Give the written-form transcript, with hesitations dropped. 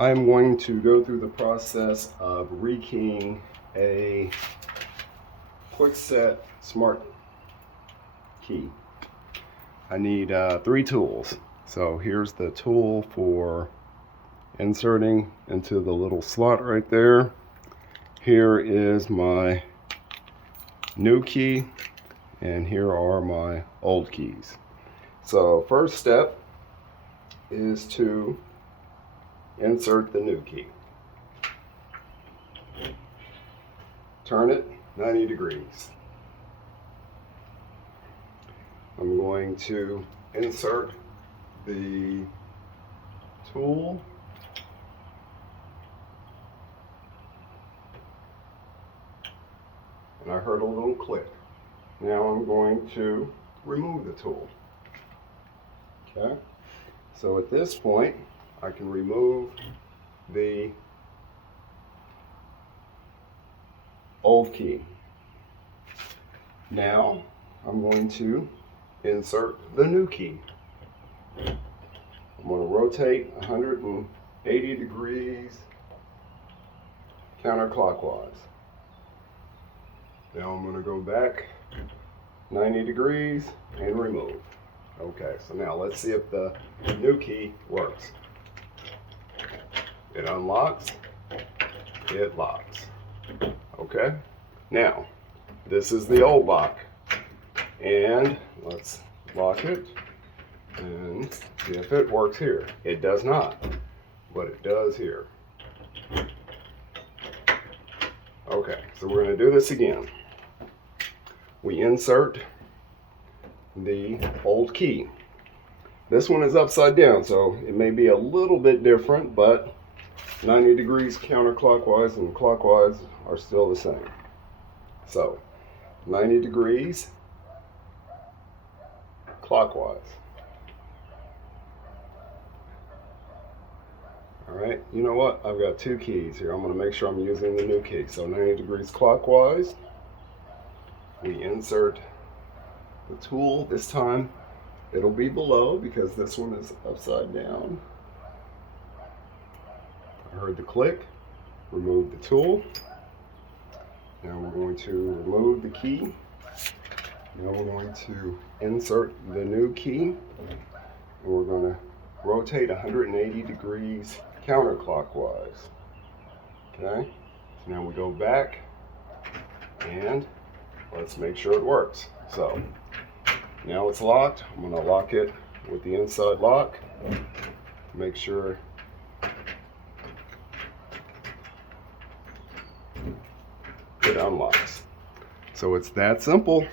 I'm going to go through the process of rekeying a Kwikset Smartkey. I need 3 tools. So here's the tool for inserting into the little slot right there. Here is my new key, and here are my old keys. So first step is to insert the new key. Turn it 90 degrees. I'm going to insert the tool and I heard a little click. Now I'm going to remove the tool. Okay, so at this point I can remove the old key. Now I'm going to insert the new key. I'm going to rotate 180 degrees counterclockwise. Now I'm going to go back 90 degrees and remove. Okay, so now let's see if the new key works. It unlocks, it locks. Okay, now this is the old lock, and let's lock it and see if it works here. It does not, but it does here. Okay, so we're going to do this again. We insert the old key. This one is upside down, so it may be a little bit different, but 90 degrees counterclockwise and clockwise are still the same. So 90 degrees clockwise. Alright, you know what? I've got 2 keys here. I'm going to make sure I'm using the new key. So 90 degrees clockwise. We insert the tool. This time it'll be below because this one is upside down. I heard the click. Remove the tool. Now we're going to remove the key. Now we're going to insert the new key. And we're going to rotate 180 degrees counterclockwise. Okay, so now we go back and let's make sure it works. So now it's locked. I'm going to lock it with the inside lock. Make sure it unlocks. So it's that simple.